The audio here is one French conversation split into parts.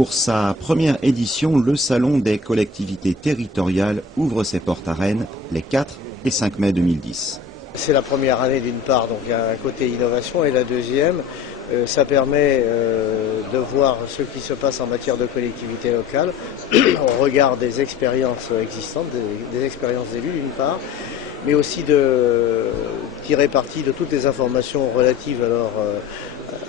Pour sa première édition, le Salon des collectivités territoriales ouvre ses portes à Rennes les 4 et 5 mai 2010. C'est la première année d'une part, donc il y a un côté innovation, et la deuxième, ça permet de voir ce qui se passe en matière de collectivité locale au regard des expériences existantes, des expériences d'élus d'une part, mais aussi de tirer parti de toutes les informations relatives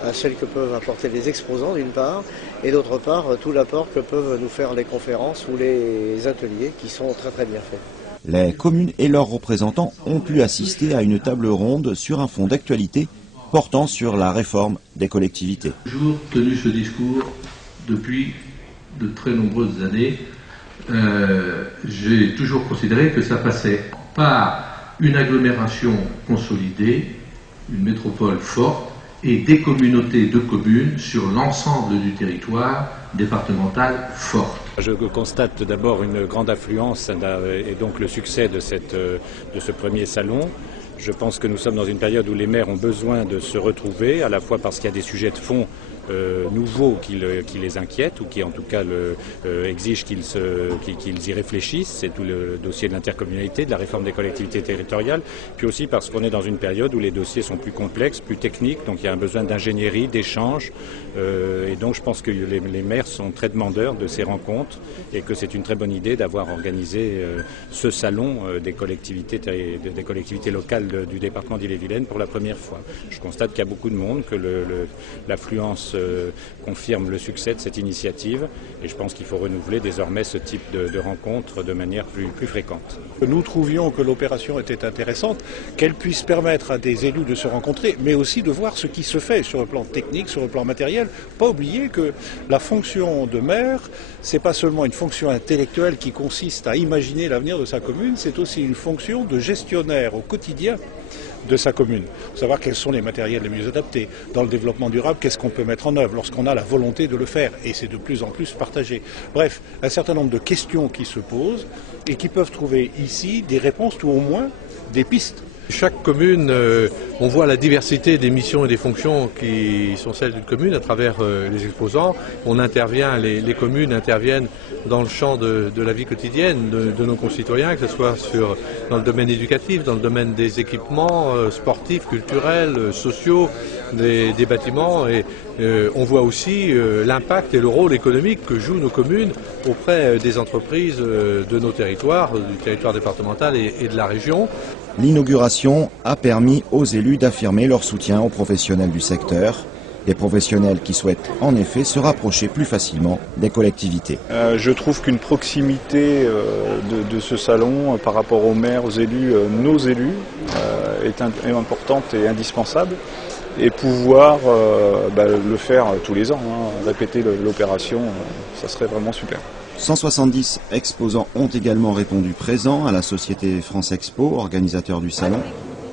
à celles que peuvent apporter les exposants d'une part, et d'autre part tout l'apport que peuvent nous faire les conférences ou les ateliers qui sont très très bien faits. Les communes et leurs représentants ont pu assister à une table ronde sur un fond d'actualité portant sur la réforme des collectivités. J'ai toujours tenu ce discours depuis de très nombreuses années. J'ai toujours considéré que ça passait par une agglomération consolidée, une métropole forte et des communautés de communes sur l'ensemble du territoire départemental forte. Je constate d'abord une grande affluence et donc le succès de ce premier salon. Je pense que nous sommes dans une période où les maires ont besoin de se retrouver, à la fois parce qu'il y a des sujets de fond nouveaux qui les inquiètent ou qui en tout cas exigent qu'ils y réfléchissent. C'est tout le dossier de l'intercommunalité, de la réforme des collectivités territoriales, puis aussi parce qu'on est dans une période où les dossiers sont plus complexes, plus techniques, donc il y a un besoin d'ingénierie, d'échange, et donc je pense que les maires sont très demandeurs de ces rencontres et que c'est une très bonne idée d'avoir organisé ce salon des collectivités locales du département d'Ille-et-Vilaine pour la première fois. Je constate qu'il y a beaucoup de monde, que l'affluence confirme le succès de cette initiative et je pense qu'il faut renouveler désormais ce type de rencontres de manière plus fréquente. Nous trouvions que l'opération était intéressante, qu'elle puisse permettre à des élus de se rencontrer, mais aussi de voir ce qui se fait sur le plan technique, sur le plan matériel. Pas oublier que la fonction de maire, c'est pas seulement une fonction intellectuelle qui consiste à imaginer l'avenir de sa commune, c'est aussi une fonction de gestionnaire au quotidien de sa commune. Savoir quels sont les matériels les mieux adaptés. Dans le développement durable, qu'est-ce qu'on peut mettre en œuvre lorsqu'on a la volonté de le faire. Et c'est de plus en plus partagé. Bref, un certain nombre de questions qui se posent et qui peuvent trouver ici des réponses ou au moins des pistes. Chaque commune, on voit la diversité des missions et des fonctions qui sont celles d'une commune à travers les exposants. On intervient, les communes interviennent dans le champ de la vie quotidienne de nos concitoyens, que ce soit dans le domaine éducatif, dans le domaine des équipements sportifs, culturels, sociaux, des bâtiments. Et on voit aussi l'impact et le rôle économique que jouent nos communes auprès des entreprises de nos territoires, du territoire départemental et de la région. L'inauguration a permis aux élus d'affirmer leur soutien aux professionnels du secteur, des professionnels qui souhaitent en effet se rapprocher plus facilement des collectivités. Je trouve qu'une proximité de ce salon par rapport aux maires, aux élus, nos élus, est importante et indispensable. Et pouvoir le faire tous les ans, répéter l'opération, ça serait vraiment super. 170 exposants ont également répondu présents à la société France Expo, organisateur du salon.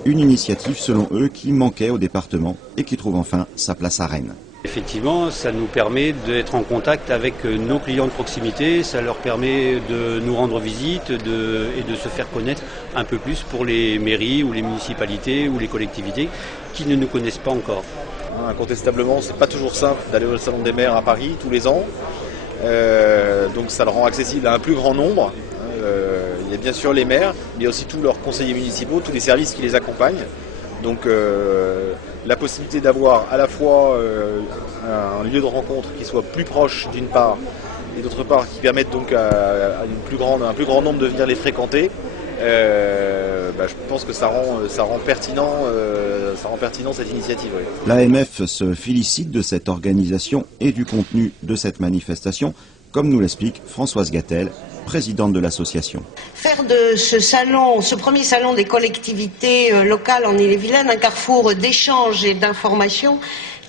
Une initiative, selon eux, qui manquait au département et qui trouve enfin sa place à Rennes. Effectivement, ça nous permet d'être en contact avec nos clients de proximité, ça leur permet de nous rendre visite et de se faire connaître un peu plus pour les mairies ou les municipalités ou les collectivités qui ne nous connaissent pas encore. Incontestablement, c'est pas toujours simple d'aller au Salon des maires à Paris tous les ans. Donc ça le rend accessible à un plus grand nombre. Il y a bien sûr les maires, mais il y a aussi tous leurs conseillers municipaux, tous les services qui les accompagnent. Donc la possibilité d'avoir à la fois un lieu de rencontre qui soit plus proche d'une part, et d'autre part qui permette donc à un plus grand nombre de venir les fréquenter, je pense que ça rend pertinent cette initiative. Oui. L'AMF se félicite de cette organisation et du contenu de cette manifestation, comme nous l'explique Françoise Gattel, présidente de l'association. Faire de ce premier salon des collectivités locales en Ille-et-Vilaine un carrefour d'échanges et d'informations,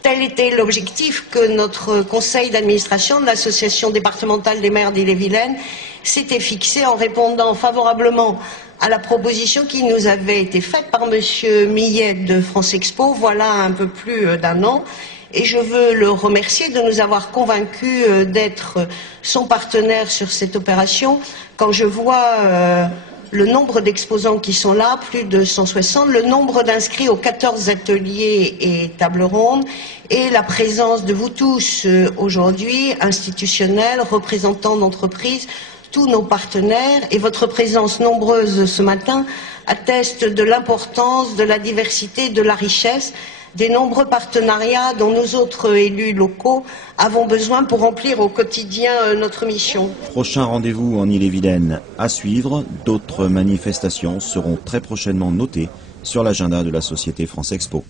tel était l'objectif que notre conseil d'administration de l'association départementale des maires d'Ille-et-Vilaine s'était fixé en répondant favorablement à la proposition qui nous avait été faite par monsieur Millet de France Expo, voilà un peu plus d'un an. Et je veux le remercier de nous avoir convaincus d'être son partenaire sur cette opération. Quand je vois le nombre d'exposants qui sont là, plus de 160, le nombre d'inscrits aux 14 ateliers et tables rondes, et la présence de vous tous aujourd'hui, institutionnels, représentants d'entreprises, tous nos partenaires, et votre présence nombreuse ce matin atteste de l'importance, de la diversité, de la richesse des nombreux partenariats dont nous autres élus locaux avons besoin pour remplir au quotidien notre mission. Prochain rendez-vous en Ille-et-Vilaine à suivre. D'autres manifestations seront très prochainement notées sur l'agenda de la Société France Expo.